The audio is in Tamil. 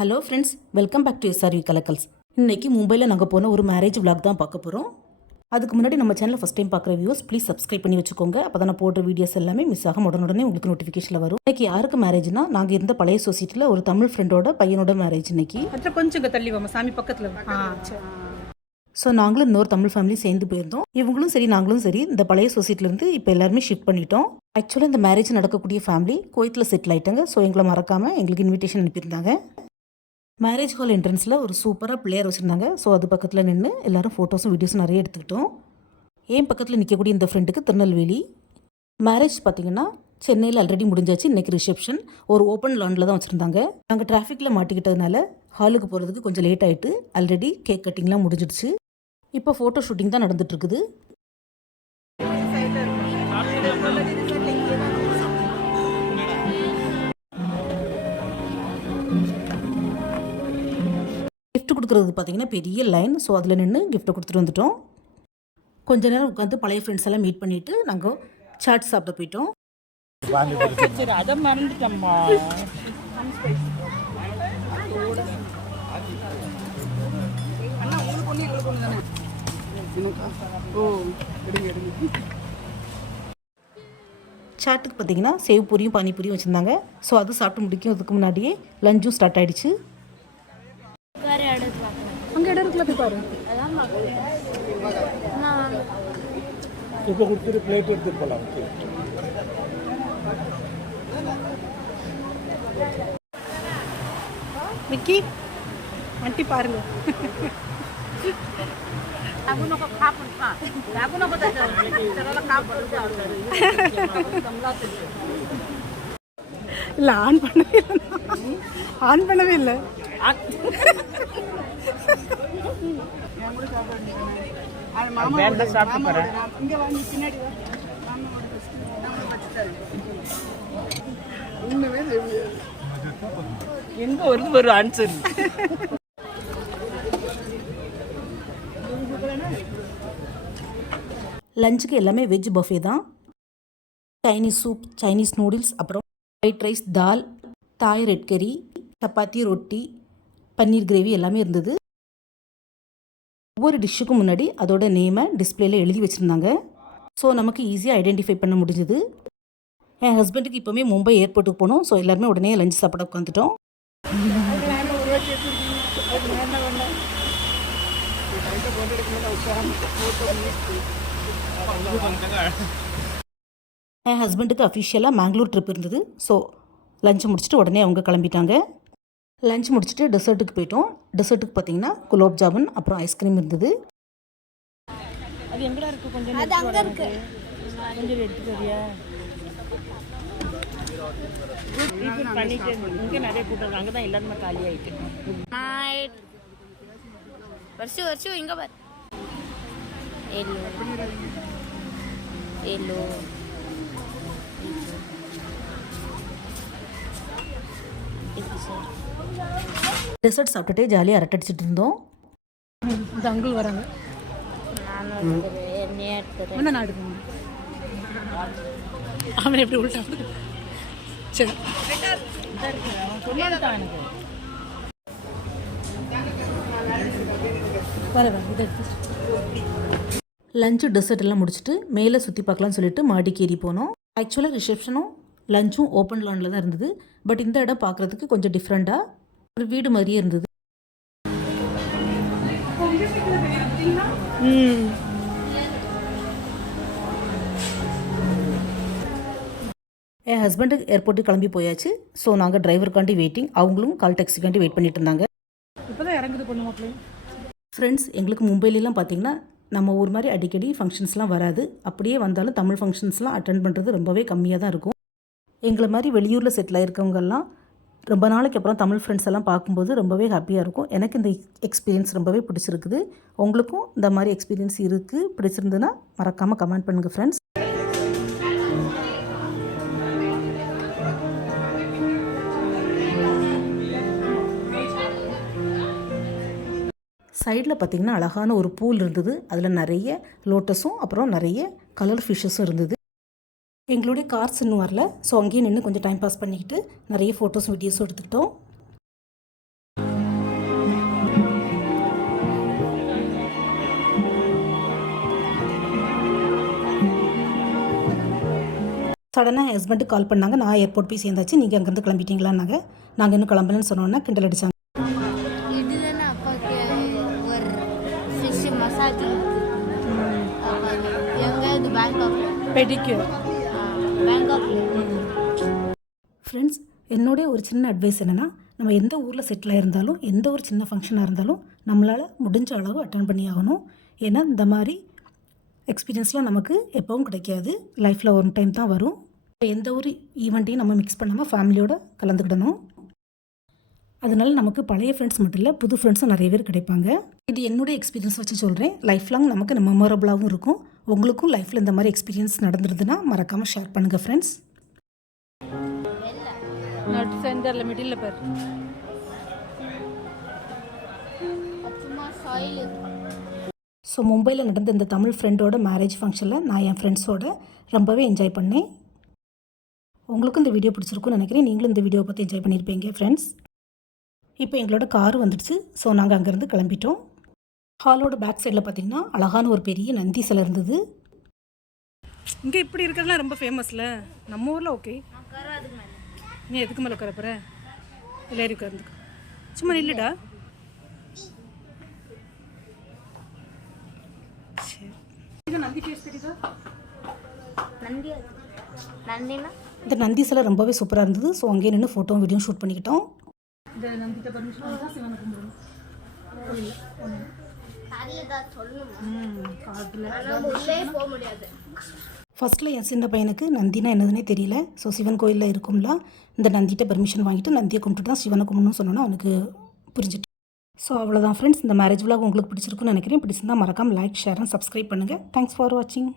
Hello friends welcome back to SRV கலக்கல்ஸ் இன்னைக்கு மும்பையில் நாங்கள் போன ஒரு மேரேஜ் vlog தான் பார்க்க போகிறோம் அதுக்கு முன்னாடி நம்ம சேனலை ஃபஸ்ட் டைம் பார்க்குற வியூஸ் ப்ளீஸ் சப்ஸ்கிரைப் பண்ணி வச்சுக்கோங்க. அப்போ தான் நான் போடுற வீடியோஸ் எல்லாமே மிஸ் ஆகாம உடனுடனே உங்களுக்கு நோட்டிஃபிகேஷனில் வரும். இன்னைக்கு யாருக்கு மேரேஜ்னா நாங்கள் இருந்த பழைய சொசைட்டியில் ஒரு தமிழ் ஃப்ரெண்டோட பையனோட மேரேஜ் இன்னைக்கு. அப்புறம் கொஞ்சம் தள்ளி வாமா சாமி பக்கத்துல ஸோ நாங்களும் இன்னொரு தமிழ் ஃபேமிலி சேர்ந்து போயிருந்தோம். இவங்களும் சரி நாங்களும் சரி இந்த பழைய சொசைட்டிலேருந்து இப்போ எல்லாருமே ஷிஃப்ட் பண்ணிட்டோம். ஆக்சுவலாக இந்த மேரேஜ் நடக்கக்கூடிய ஃபேமிலி கோயத்தில் செட்டில் ஆயிட்டாங்க. ஸோ எங்களை மறக்காமல் எங்களுக்கு இன்விடேஷன் அனுப்பியிருந்தாங்க. மேரேஜ் ஹால் என்ட்ரன்ஸில் ஒரு சூப்பராக பிளேயர் வச்சுருந்தாங்க. ஸோ அது பக்கத்தில் நின்று எல்லாரும் ஃபோட்டோஸும் வீடியோஸும் நிறைய எடுத்துக்கிட்டோம். என் பக்கத்தில் நிற்கக்கூடிய இந்த ஃப்ரெண்டுக்கு திருநெல்வேலி? மேரேஜ் பார்த்தீங்கன்னா சென்னையில் ஆல்ரெடி முடிஞ்சாச்சு. இன்றைக்கி ரிசப்ஷன் ஒரு ஓப்பன் லாண்டில் தான் வச்சுருந்தாங்க. நாங்கள் டிராஃபிக்கில் மாட்டிக்கிட்டதுனால ஹாலுக்கு போகிறதுக்கு கொஞ்சம் லேட் ஆகிட்டு ஆல்ரெடி கேக் கட்டிங்லாம் முடிஞ்சிடுச்சு. இப்போ ஃபோட்டோ ஷூட்டிங் தான் நடந்துகிட்ருக்குது gift கொடுக்குறது பார்த்தீங்கன்னா பெரிய லைன் ஸோ அதில் நின்று gift கொடுத்துட்டு வந்துட்டோம். கொஞ்ச நேரம் உட்காந்து பழைய ஃப்ரெண்ட்ஸ் எல்லாம் மீட் பண்ணிவிட்டு நாங்கள் சாட் சாப்பிட போயிட்டோம். சரி அதை மறந்துட்டம்மா. சாட்டுக்கு பார்த்தீங்கன்னா சேவ் பூரியும் பானிபூரியும் வச்சுருந்தாங்க. ஸோ அது சாப்பிட்டு முடிக்கிறதுக்கு முன்னாடியே லஞ்சும் ஸ்டார்ட் பார்க்கலாம் இருக்குல்ல போய் பாரு. இப்போ கொடுத்துட்டு பிளேட் எடுத்து போகலாம் ஓகே விக்கி ஆண்டி பாருங்க. இல்ல ஆன் பண்ணவே இல்லை. ஆன் பண்ணவே இல்லை. எங்க வருது ஒரு ஆன்சர் லஞ்சுக்கு எல்லாமே வெஜ் பஃபே தான். சைனீஸ் சூப் சைனீஸ் நூடுல்ஸ் அப்புறம் white rice dal Thai red curry chapati ரொட்டி பன்னீர் கிரேவி எல்லாமே இருந்தது. ஒவ்வொரு டிஷ்ஷுக்கும் முன்னாடி அதோட நேமை டிஸ்பிளேல எழுதி வச்சுருந்தாங்க. ஸோ நமக்கு ஈஸியாக ஐடென்டிஃபை பண்ண முடிஞ்சுது. என் ஹஸ்பண்டுக்கு இப்போவுமே மும்பை ஏர்போர்ட்டுக்கு போனோம். ஸோ எல்லாருமே உடனே லஞ்ச் சாப்பிட உட்காந்துட்டோம் என் ஹஸ்பண்டுக்கு அஃபிஷியலாக மேங்களூர் ட்ரிப் இருந்தது. ஸோ லஞ்ச் முடிச்சுட்டு உடனே அவங்க கிளம்பிட்டாங்க. லஞ்ச் முடிச்சுட்டு டெசர்ட்டுக்கு போயிட்டோம். டெசர்ட்டுக்கு பார்த்தீங்கன்னா குலோப் ஜாமுன் அப்புறம் ஐஸ்கிரீம் இருந்தது. அது எங்கடா இருக்கு? கொஞ்சம் அது அங்க இருக்கு கொஞ்சம் எடுத்து Repeat பண்ணிட்டே. இங்க நிறைய கூட்டம் அங்கே தான் எல்லாருமே காலி ஆயிட்டு. நைட் வருஷம் வருஷம் இங்க பாரு. எல்லோ எல்லோ டெசர்ட் சாப்பிட்டுட்டே ஜாலியாக அரட்டடிச்சிட்டு இருந்தோம். இந்த அங்குள் வராங்க. என்ன எடுக்கணும் அவன் எப்படி உள்டா சரி. வர இதை லஞ்சு டெசர்ட் எல்லாம் முடிச்சுட்டு மேலே சுற்றி பார்க்கலாம்னு சொல்லிட்டு மாடிக்கு ஏறி போனோம். ஆக்சுவலாக ரிசப்ஷனும் லஞ்சும் ஓப்பன் லானில் தான் இருந்தது. பட் இந்த இடம் பார்க்குறதுக்கு கொஞ்சம் டிஃப்ரெண்ட்டாக ஒரு வீடு மாதிரியே இருந்தது. என் ஹஸ்பண்டு ஏர்போர்ட்டுக்கு கிளம்பி போயாச்சு. ஸோ நாங்கள் டிரைவருக்காண்டி வெயிட்டிங் அவங்களும் கால் டாக்ஸிக்காண்டி வெயிட் பண்ணிட்டு இருந்தாங்க. இப்போதான் இறங்குது பொண்ணு மாப்பிள்ளை ஃப்ரெண்ட்ஸ் எங்களுக்கு மும்பையிலலாம் பார்த்தீங்கன்னா நம்ம ஊர் மாதிரி அடிக்கடி ஃபங்க்ஷன்ஸ்லாம் வராது. அப்படியே வந்தாலும் தமிழ் ஃபங்க்ஷன்ஸ்லாம் அட்டன் பண்ணுறது ரொம்பவே கம்மியாக தான் இருக்கும். எங்களை மாதிரி வெளியூரில் செட்டில் ஆயிருக்கவங்கெல்லாம் ரொம்ப நாளைக்கு அப்புறம் தமிழ் ஃப்ரெண்ட்ஸ் எல்லாம் பார்க்கும்போது ரொம்பவே ஹாப்பியாக இருக்கும். எனக்கு இந்த எக்ஸ்பீரியன்ஸ் ரொம்பவே பிடிச்சிருக்குது. உங்களுக்கும் இந்த மாதிரி எக்ஸ்பீரியன்ஸ் இருக்குது பிடிச்சிருந்துன்னா மறக்காமல் கமெண்ட் பண்ணுங்கள் ஃப்ரெண்ட்ஸ் சைடில் பார்த்தீங்கன்னா அழகான ஒரு பூல் இருந்தது. அதில் நிறைய லோட்டஸும் அப்புறம் நிறைய கலர் ஃபிஷ்ஷஸும் இருந்தது. எங்களுடைய கார்ஸ் இன்னும் வரல. ஸோ அங்கேயே நின்று கொஞ்சம் டைம் பாஸ் பண்ணிக்கிட்டு நிறைய ஃபோட்டோஸ் வீடியோஸும் எடுத்துட்டோம் சடனாக ஹஸ்பண்டுக்கு கால் பண்ணாங்க. நான் ஏர்போர்ட் போய் சேர்ந்தாச்சு. நீங்கள் அங்கேருந்து கிளம்பிட்டீங்களான்னாங்க. நாங்கள் இன்னும் கிளம்பலன்னு சொன்னோன்னா கிண்டல் அடித்தாங்க பெடிக்யூர் ஃப்ரெண்ட்ஸ் என்னுடைய ஒரு சின்ன அட்வைஸ் என்னென்னா நம்ம எந்த ஊரில் செட்டில் இருந்தாலும் எந்த ஒரு சின்ன ஃபங்க்ஷனாக இருந்தாலும் நம்மளால் முடிஞ்ச அளவு அட்டன் பண்ணி ஆகணும். ஏன்னா இந்த மாதிரி எக்ஸ்பீரியன்ஸ்லாம் நமக்கு எப்போவும் கிடைக்காது. லைஃப்பில் ஒன் டைம் தான் வரும். எந்த ஒரு ஈவெண்ட்டையும் நம்ம மிக்ஸ் பண்ணாமல் ஃபேமிலியோடு கலந்துக்கிடணும். அதனால நமக்கு பழைய ஃப்ரெண்ட்ஸ் மட்டும் இல்லை புது ஃப்ரெண்ட்ஸும் நிறைய பேர் கிடைப்பாங்க. இது என்னுடைய எக்ஸ்பீரியன்ஸ் வச்சு சொல்கிறேன் லைஃப் லாங் நமக்கு மெமரபுளாகவும் இருக்கும். உங்களுக்கும் லைஃப்பில் இந்த மாதிரி எக்ஸ்பீரியன்ஸ் நடந்திருந்ததுன்னா மறக்காமல் ஷேர் பண்ணுங்கள் ஃப்ரெண்ட்ஸ் நட் சென்டரில் மிடில் பேர். சும்மா சாயில் ஸோ மும்பையில் நடந்த இந்த தமிழ் ஃப்ரெண்டோட மேரேஜ் ஃபங்க்ஷனில் நான் என் ஃப்ரெண்ட்ஸோட ரொம்பவே என்ஜாய் பண்ணேன். உங்களுக்கும் இந்த வீடியோ பிடிச்சிருக்கும்னு நினைக்கிறேன். நீங்களும் இந்த வீடியோ பார்த்து என்ஜாய் பண்ணியிருப்பீங்க ஃப்ரெண்ட்ஸ் இப்போ எங்களோட கார் வந்துடுச்சு. ஸோ நாங்கள் அங்கேருந்து கிளம்பிட்டோம். ஹாலோட பேக் சைடில் பார்த்தீங்கன்னா அழகான ஒரு பெரிய நந்தி சிலை இருந்தது. இங்கே இப்படி இருக்கிறதுலாம் ரொம்ப ஃபேமஸ்ல நம்ம ஊரில் ஓகே நீ எதுக்கு மேலே உட்கார போகிற இல்லை உட்காந்துக்கு சும்மா நில்லுடா. நந்தி ஃபேஸ் தெரியுதா? நந்தி நந்தினா? இந்த நந்தி சிலை ரொம்பவே சூப்பராக இருந்தது. ஸோ அங்கேயே நின்று ஃபோட்டோ வீடியோ ஷூட் பண்ணிக்கிட்டோம். இந்த நந்திட்ட பர்மிஷன் தான் சிவனை கும்பிடணும். உள்ளே போக முடியாது. ஃபஸ்ட்டில் என் சின்ன பையனுக்கு நந்தினா என்னதுன்னே தெரியல. ஸோ சிவன் கோயிலில் இருக்கும்ல. இந்த நந்திட்ட பெர்மிஷன் வாங்கிட்டு நந்தியை கும்பிட்டுட்டு தான் சிவனை கும்பிடணும்னு சொன்னோன்னா அவனுக்கு புரிஞ்சுட்டு. ஸோ அவ்வளோதான் ஃப்ரெண்ட்ஸ் இந்த மேரேஜ் vlog உங்களுக்கு பிடிச்சிருக்குன்னு நினைக்கிறேன். பிடிச்சிருந்தா மறக்காம லைக் ஷேர் அண்ட் சப்ஸ்கிரைப் பண்ணுங்கள் தேங்க்ஸ் ஃபார் வாட்சிங்